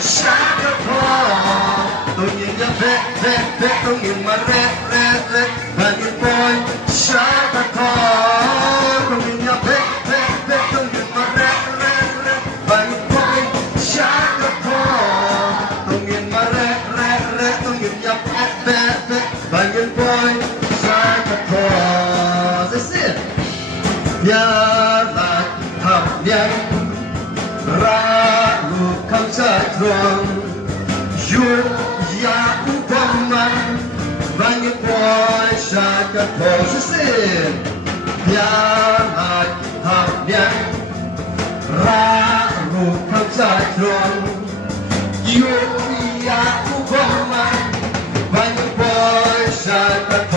Shaka Paul, re tung in ma re ban in boy sha ta ko tung in ya re tung in ma re ban in boy sha ta ko tung in ma re tung in ya ban in boy sha ta ko that's it ya la thap yang ra lu kham sa trong yu ya u bam man ban in boy sha ta ko that's it ya la thap yang ra lu kham sa trong yu ya u bam man ban in boy sha ta ko